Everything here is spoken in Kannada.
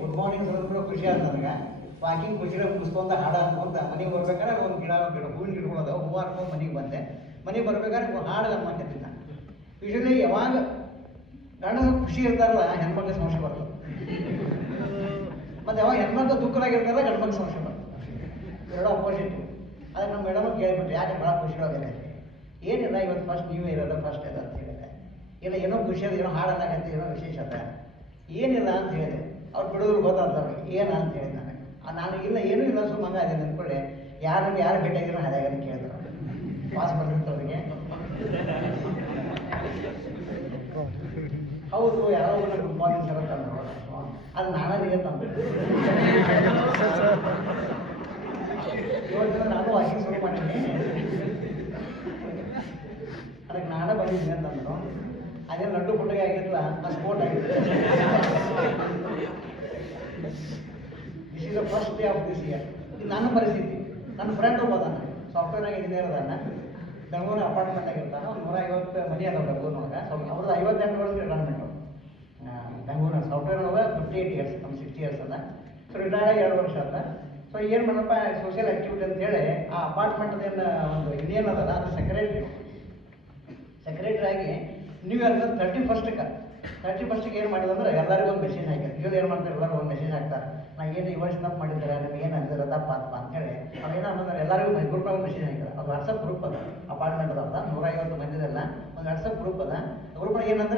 ಗುಡ್ ಮಾರ್ನಿಂಗ್ ಸ್ವಲ್ಪ ಖುಷಿ ಆದ ನನಗೆ. ವಾಕಿಂಗ್ ಖುಷಿನ ಮುಗಿಸ್ಕೊಂತ ಹಾಡ ಅನ್ಕೊಂತ ಮನೆಗೆ ಬರ್ಬೇಕಾದ್ರೆ ಒಂದು ಗಿಡ ಹೂವಿನ ಗಿಡಗಳದ ಹೂವು ಹಾರ್ಕೊಂಡು ಮನೆಗೆ ಬಂದೆ. ಮನೆಗೆ ಬರ್ಬೇಕಾದ್ರೆ ಹಾಡು ಅನ್ಕೊಂತಿದ್ದ. ಯೂಶಲಿ ಯಾವಾಗ ಗಂಡಸ ಖುಷಿ ಇರ್ತಾರಲ್ಲ ಹೆಣ್ಮಕ್ಳಿಗೆ ಸಮಸ್ಯೆ ಬರ್ತದೆ. ಮತ್ತು ಯಾವಾಗ ಹೆಣ್ಮಕ್ಳು ದುಃಖದಾಗಿರ್ತಾರಲ್ಲ ಗಂಡ್ಮಕ್ಳು ಸಮಸ್ಯೆ ಬರ್ತದೆ. ಎರಡು ಅಪೋಸಿಟ್. ಅದಕ್ಕೆ ನಮ್ಮ ಮೇಡಮ್ ಕೇಳ್ಬಿಟ್ಟು ಯಾಕೆ ಭಾಳ ಖುಷಿ ಆಗಿದೆ. ಏನಿಲ್ಲ ಇವತ್ತು ಫಸ್ಟ್ ನ್ಯೂ ಇಯರ್ ಅದ ಫಸ್ಟ್ ಅದ ಅಂತ ಹೇಳಿದೆ. ಇಲ್ಲ ಏನೋ ಖುಷಿ ಅದ, ಏನೋ ಹಾಡು ಅನ್ನಕಂತ ಏನೋ ವಿಶೇಷ ಅದ. ಏನಿಲ್ಲ ಅಂತ ಹೇಳಿದೆ. ಅವ್ರು ಬಿಡೋರು ಗೊತ್ತಾಗ್ತವ್ರಿಗೆ ಏನ ಅಂತ ಹೇಳಿ ನನಗೆ. ನಾನು ಇಲ್ಲ ಏನೂ ಇಲ್ಲ ಸುಮ್ಮಂಗ ಅದೇ ಅಂದ್ಕೊಳ್ಳಿ. ಯಾರು ಭೇಟಿಯಾಗಿರೋ ಅದೇ ಅಂತ ಕೇಳಿದ್ರು. ಪಾಸ್ ಬಂದಿರ್ತವ್ರಿಗೆ ಹೌದು ಯಾರೋ ಗುಡ್ ಮಾರ್ನಿಂಗ್ ಸರ್ ಅಂತಂದ್ರು. ಅದು ನಾನೇ ತಂದ್ಬಿಟ್ಟು ಇವತ್ತು ನಾನು ವಾಕಿಂಗ್ ಶುರು ಮಾಡೀನಿ, ಅದಕ್ಕೆ ನಾನೇ ಬಂದಿದ್ದೀನಿ ಅಂತಂದ್ರು. ಅದೇ ಲಡ್ಡು ಪುಟ್ಟಗೆ ಆಗಿರಲಿಲ್ಲ, ಆ ಸ್ಪೋರ್ಟ್ ಆಗಿತ್ತು. This is the first day of this year. ಇದು ನನ್ನ ಪರಿಸ್ಥಿತಿ. ನನ್ನ ಫ್ರೆಂಡ್ ಒಬ್ಬ ಅದಾನ, ಸಾಫ್ಟ್ವೇರ್ ಇಂಜಿನಿಯರ್ ಅದಾನ, ಬೆಂಗಳೂರು ಅಪಾರ್ಟ್ಮೆಂಟ್ ಆಗಿರ್ತಾನೆ. ಒಂದು 150 ಮನೆ ಅದಾವ ಬೆಂಗಳೂರಿನೊಳಗೆ. ಅವ್ರದ್ದು 58 ವರ್ಷ ರಿಟೈರ್ಮೆಂಟು. ಬೆಂಗಳೂರಿನ ಸಾಫ್ಟ್ವೇರ್ ಒಳಗೆ 58 ಇಯರ್ಸ್, ನಮ್ಮ 60 ಇಯರ್ಸ್ ಅದ. ಸೊ ರಿಟೈರ್ 2 ವರ್ಷ ಅದ. ಸೊ ಏನು ಮಾಡಪ್ಪ ಸೋಷಿಯಲ್ ಆ್ಯಕ್ಟಿವಿಟಿ ಅಂತೇಳಿ ಆ ಅಪಾರ್ಟ್ಮೆಂಟ್ದೇನು ಒಂದು ಇಂಡಿಯನ್ ಅದಲ್ಲ, ಅದು ಸೆಕ್ರೆಟ್ರಿ ಆಗಿ ನ್ಯೂ ಇಯರ್ 31ಗೆ ಏನು ಮಾಡಿದಂದ್ರೆ ಎಲ್ಲರಿಗೂ ಒಂದು ಮೆಸೇಜ್ ಹಾಕಿದ್ರು. ಇವಾಗ ಏನು ಮಾಡ್ತಾರೆ, ಎಲ್ಲರೂ ಒಂದು ಮೆಸೇಜ್ ಹಾಕ್ತಾರೆ. ನಾನು ಏನು ಈ ವರ್ಷ ತಪ್ಪು ಮಾಡಿದ್ದಾರೆ, ನಮ್ಗೆ ಏನು ಅಂದಿರ ತಪ್ಪ ಅಂತೇಳಿ ಅವೇನೋ ಅಂದ್ರೆ ಎಲ್ಲರಿಗೂ ಗ್ರೂಪ್ನಾಗ ಮೆಸೇಜ್ ಹಾಕಿದ್ರು. ಅದು ವಾಟ್ಸಪ್ ಗ್ರೂಪ್ ಅದ, ಅಪಾರ್ಟ್ಮೆಂಟ್ ಅದ, 150 ಮಂದಿದೆಲ್ಲ ಒಂದು ವಾಟ್ಸಪ್ ಗ್ರೂಪ್ ಅದ. ಗ್ರೂಪ್ನಾಗ ಏನಂದ್ರೆ